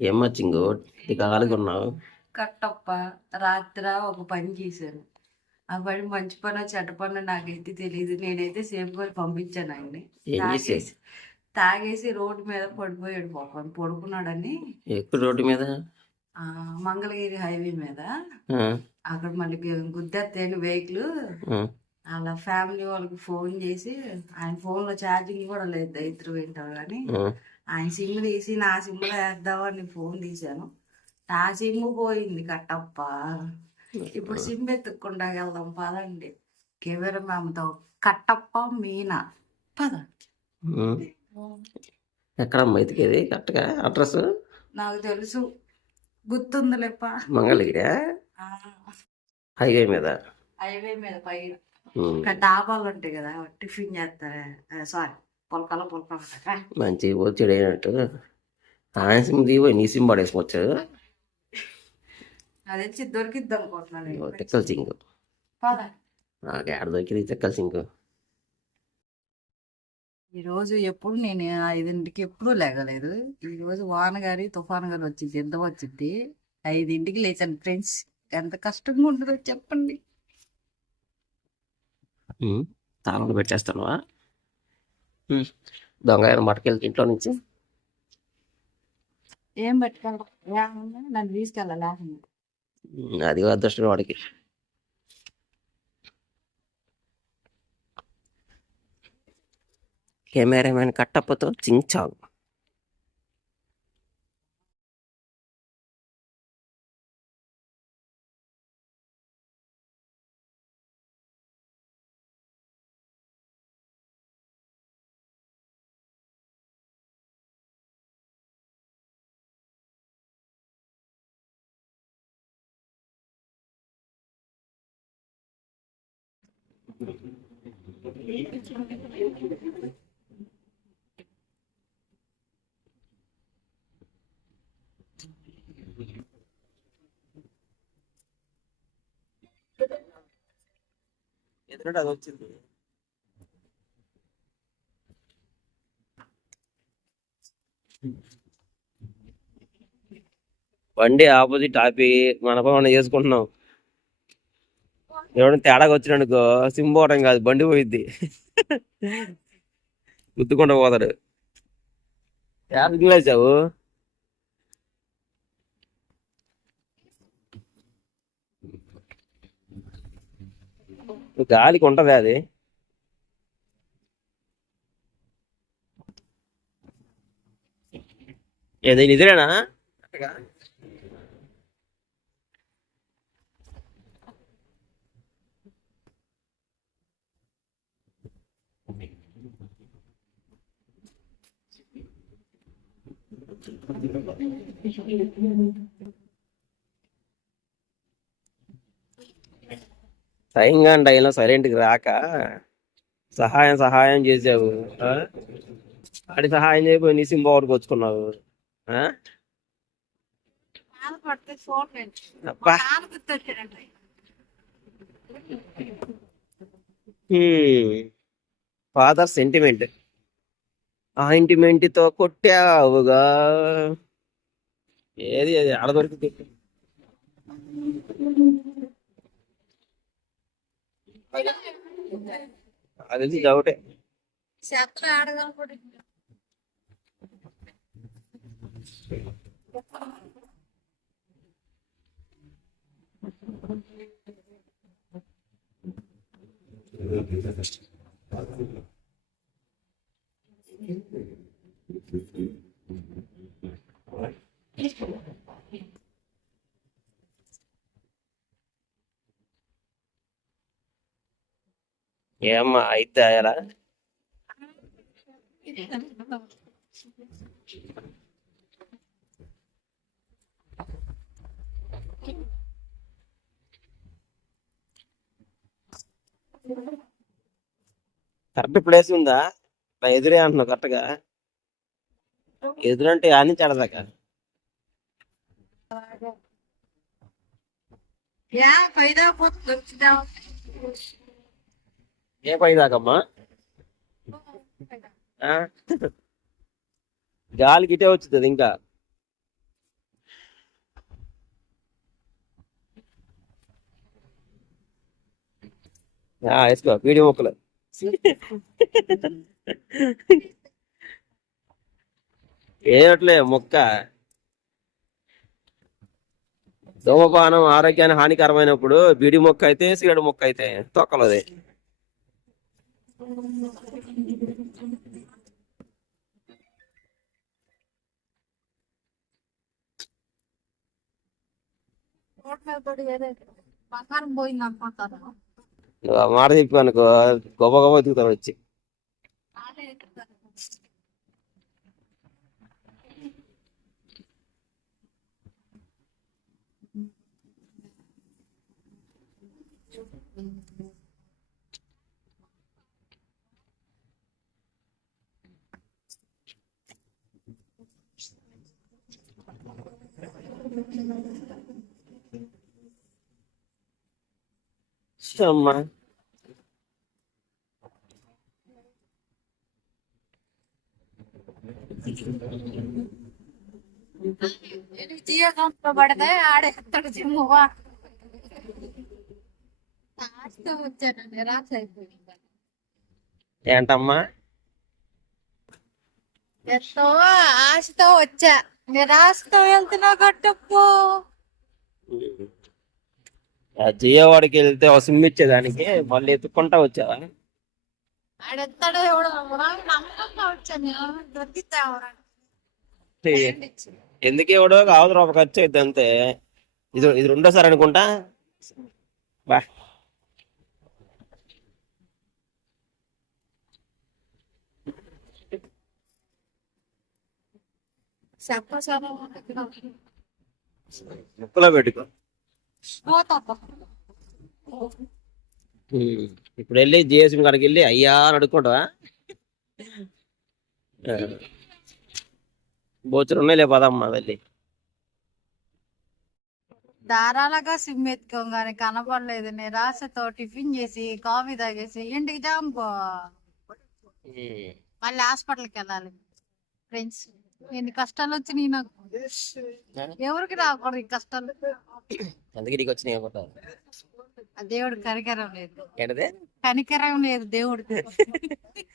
ఏం మచ్చింగు? ఖాళీగా ఉన్నావు. కట్టప్ప రాత్రి ఒక పని చేశాను. ఆ పని మంచి పని చెడ్డ పని నాకైతే తెలియదు నేనైతే సేమ్ కొని పంపించాను ఆయన్ని. తాగేసి తాగేసి రోడ్డు మీద పడిపోయాడు పాపం. పడుకున్నాడని. ఎక్కువ రోడ్డు మీద? మంగళగిరి హైవే మీద. అక్కడ మళ్ళీ గుద్దేత్తేని వెహికల్. అలా ఫ్యామిలీ వాళ్ళకి ఫోన్ చేసి ఆయన ఫోన్లో ఛార్జింగ్ కూడా లేదు ఇద్దరు వింటారు కానీ. ఆయన సిమ్ తీసి నా సిమ్లో వేద్దామని ఫోన్ తీశాను. నా సిమ్ పోయింది కట్టప్ప. ఇప్పుడు సిమ్ ఎత్తుక్కుండా వెళ్దాం పదండి. కెమెరా మ్యామ్తో కట్టప్ప మీనా. పద. ఉమ్. ఎక్కడమ్మా ఎతికేది కరెక్ట్గా? అడ్రస్? నాకు తెలుసు. గుర్తుందిలేప్ప. మంగళగిరి హైవే మీద? హైవే మీద పైన. డాబాలు ఉంటాయి కదా టిఫిన్ చేస్తారా సారీ. పొలకల పొలకల మంచి వచ్చాడు అయినట్టు ఆయన సిమ్ దిగిపోయి నీ సిమ్ పడేసుకోవచ్చు అది దొరికిద్ది అనుకుంటున్నాను టెక్కల్ సింగ్ నాకు ఆడ దొరికింది టెక్కల్ సింగ్ ఈరోజు ఎప్పుడు నేను ఐదింటికి ఎప్పుడూ లేగలేదు. ఈరోజు వాన గారి తుఫాన్ గారి వచ్చింది. ఎంత వచ్చింది? ఐదింటికి లేచాను ఫ్రెండ్స్. ఎంత కష్టంగా ఉంటుందో చెప్పండి. తాళాలు పెట్టేస్తానువా దొంగ మటకెళ్ళి ఇంట్లో నుంచి? ఏం నన్ను తీసుకెళ్ళాలి అది అదృష్టం వాడికి. కెమెరామెన్ కట్టప్పతో చించావు ఎదురుంటే అది వచ్చింది. బండి ఆపోజిట్ ఆపి మన పని చేసుకుంటున్నాం. ఎవరైనా తేడాగా వచ్చిననుకో సిమ్ పోవడం కాదు బండి పోయిద్ది. గుద్దుకుంటూ పోతాడు. వేసావు గాలికి ఉంటది అది? ఏదో నిద్రేనా టైంగా టైంలో సైలెంట్కి రాక సహాయం సహాయం చేసావు ఆ? ఆడి సహాయం చేయకపోయి నీ సింబ వచ్చుకున్నావు? అబ్బా ఫాదర్ సెంటిమెంట్. ఆ ఇంటిమెంట్తో కొట్టావుగా. ఏది అది ఆడ దొరికింది. అది డౌటే ఏమ్మా అయితే అయ్యారా కరెక్ట్ ప్లేస్ ఉందా? నా ఎదురే అంటున్నావు కరెక్ట్గా ఎదురంటే అని చెడదాకా ఏ పైదాకమ్మా? గాలి గిటే వచ్చుతుంది ఇంకా. వేసుకో వీడియో మొక్కలు. ఏయట్లే మొక్క. ధూమపానం ఆరోగ్యానికి హానికరమైనప్పుడు బీడి మొక్క అయితే సిగరెట్ మొక్క అయితే తొక్కలది బంగారం పోయింది అనుకుంటాను నువ్వు ఆ మాట చెప్పి అనుకో గొప్ప గొప్ప ఎత్తుకుతాడు వచ్చి Thank you. అమ్మా జియో అకౌంట్లో పడితే ఆడేస్తాడు జిమ్మువా ఆస్తి వచ్చాను నిరాశ అయిపోయింది ఏంటమ్మా? ఎంతో ఆశతో వచ్చా. నిరాశతో వెళ్తున్నా కట్టప్పు ఆ జియో వాడికి వెళ్తే ఒక సిమ్ ఇచ్చేదానికి మళ్ళీ ఎత్తుకుంటా వచ్చావా? ఆడెత్తాడో ఎవడో నమ్మకంగా వచ్చాను దొరికితే ఎందుకు ఇవ్వడో కావదు రూపాయి ఖర్చు అవుతుంది అంతే. ఇది ఇది రెండోసారి అనుకుంటా? బా. ముక్కలో పెట్టుకో. ఇప్పుడు వెళ్ళి జిఎస్ఎం కాడికి వెళ్ళి అయ్యా అని అడుక్కుంటావా బోచులు ఉన్నాయి లే పదమ్మా వెళ్ళి. దారాలుగా సిమ్ ఎత్తుకోగానే కనపడలేదు. నిరాశతో టిఫిన్ చేసి కాఫీ తాగేసి ఇంటికి జాంపో. మళ్ళీ హాస్పిటల్కి వెళ్ళాలి. ఫ్రెండ్స్. ఎన్ని కష్టాలు వచ్చినాయి నాకు. ఎవరికి రాకూడదు ఈ కష్టాలు. అందుకే నీకు వచ్చినాయి దేవుడు కనికరం లేదు. కనికరం లేదు దేవుడికి.